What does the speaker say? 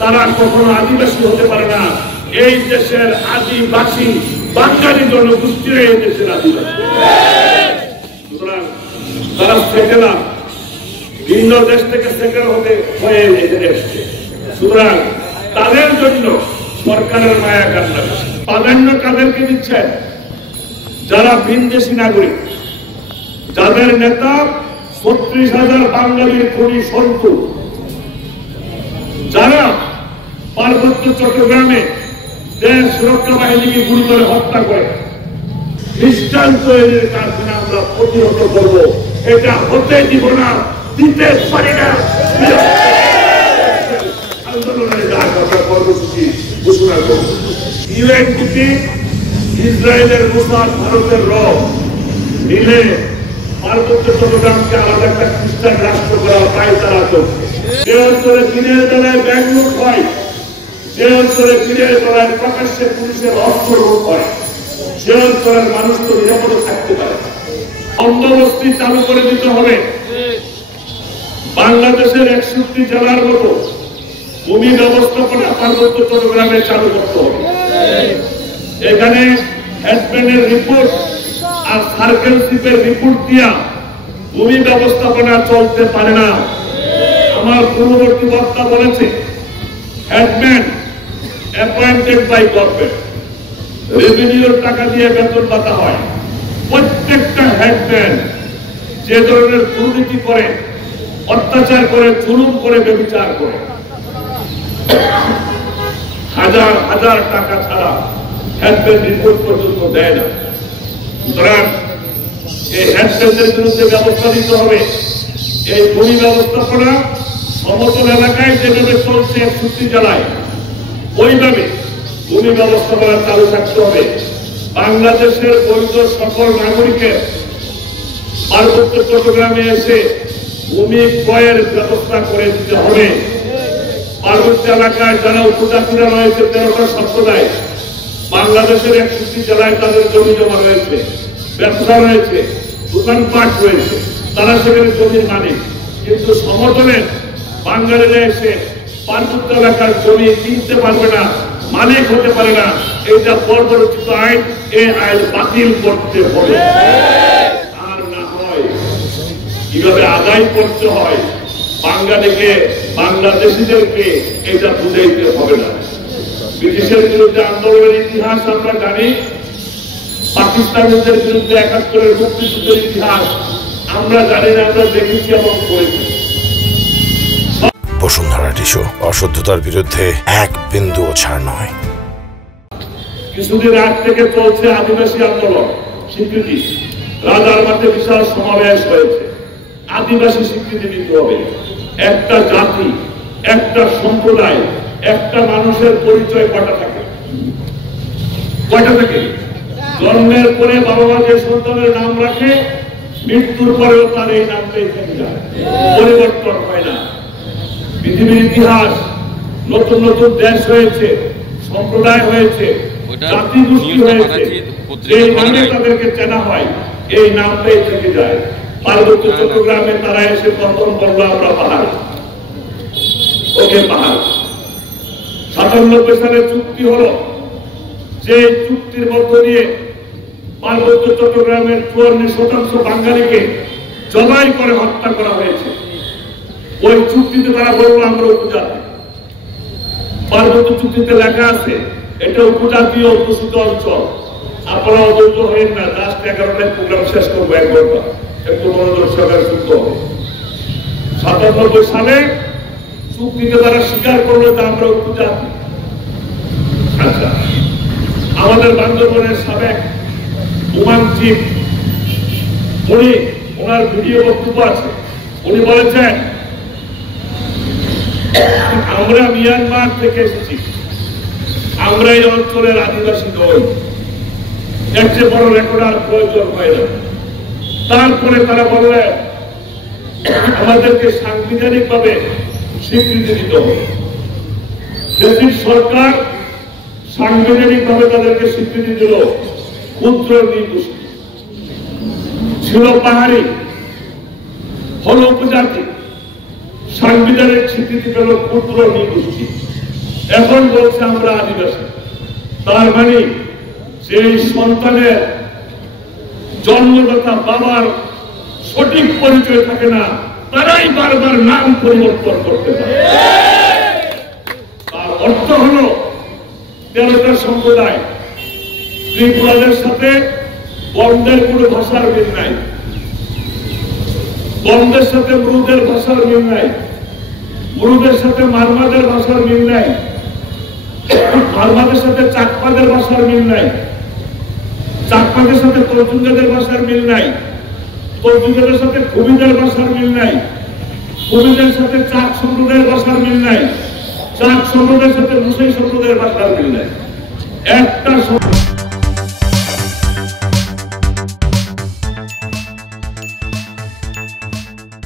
তারা কখনো আদিবাসী হতে পারে না। এই দেশের আদিবাসী বাঙালি জনগোষ্ঠীর এই দেশের আদিবাসী। সুতরাং তারা সেটেলার, ভিন্ন দেশ থেকে সেটেল হয়ে এখানে এসছে। সুতরাং তাদের জন্য সরকারের মায়া কান্না প্রাধান্য কাদেরকে দিচ্ছেন? যারা ভিনদেশী নাগরিক, যাদের নেতা ৩৬,০০০ বাঙালির খুনি সন্তু, যারা পার্বত্য চট্টগ্রামে দেশ সুরক্ষা বাহিনীকে গুলি করে হত্যা করে খ্রিস্টান তৈরির কারখানা আমরা প্রতিহত করব। এটা হতে দিব না, দিতে পারি না। আন্দোলনের কর্মসূচি ঘোষণা করব। ইউএনডিপি, ইসরায়েলের মোসাদ, ভারতের র মিলে পার্বত্য চট্টগ্রামকে আলাদা একটা খ্রিস্টান রাষ্ট্র করা পায় তারা করছে। যে অঞ্চলে দিনের বেলায় ব্যাংক লুট হয়, যে অঞ্চলে দিনের বেলায় প্রকাশ্যে পুলিশের অস্ত্র লুট হয়, সে অঞ্চলের মানুষ তো নিরাপদে থাকতে পারে। বন্দোবস্তি চালু করে দিতে হবে। বাংলাদেশের ৬১ জেলার মতো ভূমি ব্যবস্থাপনা পার্বত্য চট্টগ্রামে চালু করতে হবে। এখানে হেডম্যানের রিপোর্ট আর সার্কেলশিপের রিপোর্ট দিয়া ভূমি ব্যবস্থাপনা চলতে পারে না। আমার পূর্ববর্তী বক্তা বলেছে, হেডম্যান অ্যাপয়েন্টেড বাই গভর্নমেন্ট, রেভিনিউর টাকা দিয়ে বেতন ভাতা হয়। প্রত্যেকটা হেডম্যান যে ধরনের দুর্নীতি করে, অত্যাচার করে, জুলুম করে, ব্যভিচার করে, হাজার হাজার টাকা ছাড়া হেডম্যান রিপোর্ট পর্যন্ত দেয় না। সুতরাং এই হেডম্যানদের বিরুদ্ধে ব্যবস্থা নিতে হবে। এই ভূমি ব্যবস্থাপনা সমতল এলাকায় যেভাবে চলছে ৬১ জেলায়, ওইভাবে ভূমি ব্যবস্থাপনা চালু থাকতে হবে। বাংলাদেশের বৈধ সকল নাগরিকের পার্বত্য চট্টগ্রামে এসে ভূমি ক্রয়ের ব্যবস্থা করে দিতে হবে। পার্বত্য এলাকায় যারা উপজাতিরা রয়েছে, ১৩টা সম্প্রদায়, বাংলাদেশের ৬১ জেলায় তাদের জমি জমা রয়েছে, ব্যবসা রয়েছে, দোকানপাট রয়েছে, তারা সেখানে জমির মালিক। কিন্তু সমতলে বাঙালিরা এসে পার্বত্য এলাকার জমি কিনতে পারবে না, মালিক হতে পারে না। এইটা পরবর্তীত আইন, এই আইন বাতিল করতে হবে। আর না হয় কিভাবে আদায় করতে হয় বাঙালিকে, বাংলাদেশিদেরকে এটা বুঝাইতে হবে না। ব্রিটিশের বিরুদ্ধে আন্দোলনের ইতিহাস আমরা জানি, পাকিস্তানিদের বিরুদ্ধে ৭১-এর মুক্তিযুদ্ধের ইতিহাস আমরা জানি না, আমরা দেখেছি এবং করেছি। বসুন্ধরা টিস্যু, অশুদ্ধতার বিরুদ্ধে এক বিন্দুও ছাড় নয়। কিছুদিন আগ থেকে চলছে আদিবাসী আন্দোলন স্বীকৃতি। রাজার মাঠে বিশাল সমাবেশ হয়েছে। আদিবাসী স্বীকৃতি দিতে হবে। একটা জাতি, একটা সম্প্রদায়, একটা মানুষের পরিচয় কয়টা থাকে? কয়টা থাকে? জন্মের পরে বাবা মা যে সন্তানের নাম রাখে, মৃত্যুর পরেও তার এই নামটাই থেকে যায়, পরিবর্তন হয় না। পৃথিবীর ইতিহাস, নতুন নতুন দেশ হয়েছে, সম্প্রদায় হয়েছে, জাতি গোষ্ঠী হয়েছে, এই নামে তাদেরকে চেনা হয়, এই নামটাই থেকে যায়। পার্বত্য চট্টগ্রামে তারা এসে প্রথম বলল আমরা পাহাড়, ওকে পাহাড়। ৯৭ সালে চুক্তি হলো, যে চুক্তির মধ্য দিয়ে পার্বত্য চট্টগ্রামের ৫৪% বাঙালিকে জবাই করে হত্যা করা হয়েছে। ওই চুক্তিতে তারা বলল আমরা উপজাতি। পার্বত্য চুক্তিতে লেখা আছে এটা উপজাতীয় অধ্যুষিত অঞ্চল। আপনারা অবৈধ হয়েন না। লাস্ট ১১টায় প্রোগ্রাম শেষ করবো, ১ ঘন্টা, একটু মনোযোগ সহকারে শুনতে হবে। ৯৭ সালে চুক্তিতে তারা স্বীকার করলো যে আমরা উপজাতি। আচ্ছা, আমাদের বান্দরবানের সাবেক ওমান চিফ, উনি, ওনার ভিডিও বক্তব্য আছে, উনি বলেছেন আমরা মিয়ানমার থেকে এসেছি, আমরা এই অঞ্চলের আদিবাসী নই। এর চেয়ে বড় রেকর্ড আর প্রয়োজন হয় না। তারপরে তারা বললেন আমাদেরকে সাংবিধানিক ভাবে স্বীকৃতি দিতে হবে। দেশের সরকার সাংবিধানিক ভাবে তাদেরকে স্বীকৃতি দিল। ক্ষুদ্র নৃগোষ্ঠী ছিল, পাহাড়ি, হল উপজাতি, সাংবিধানিক স্বীকৃতি পেল ক্ষুদ্র নৃগোষ্ঠী। বলছে আমরা আদিবাসী, তার মানে সেই সন্তানের জন্মদাতা বাবার সঠিক পরিচয় থাকে না, তারাই বারবার নাম পরিবর্তন করতে পারে। তার অর্থ হল 13টা সম্প্রদায়, ত্রিপুরাদের সাথে বন্দের কোনো ভাষার মিল নাই, বন্দের সাথে মুরুদের ভাষার মিল নাই, মুরুদের সাথে মারমাদের ভাষার মিল নাই, মারমাদের সাথে চাকমাদের ভাষার মিল নাই, চাকমাদের সাথে তর্জুঙ্গাদের ভাষার মিল নাই, তর্জুঙ্গাদের সাথে কুবিদের ভাষার মিল নাই, কুবিদের সাথে চাক সম্প্রদায়ের ভাষার মিল নাই, চাক সম্প্রদায়ের সাথে মুসাই সম্প্রদায়ের ভাষার মিল নাই। একটা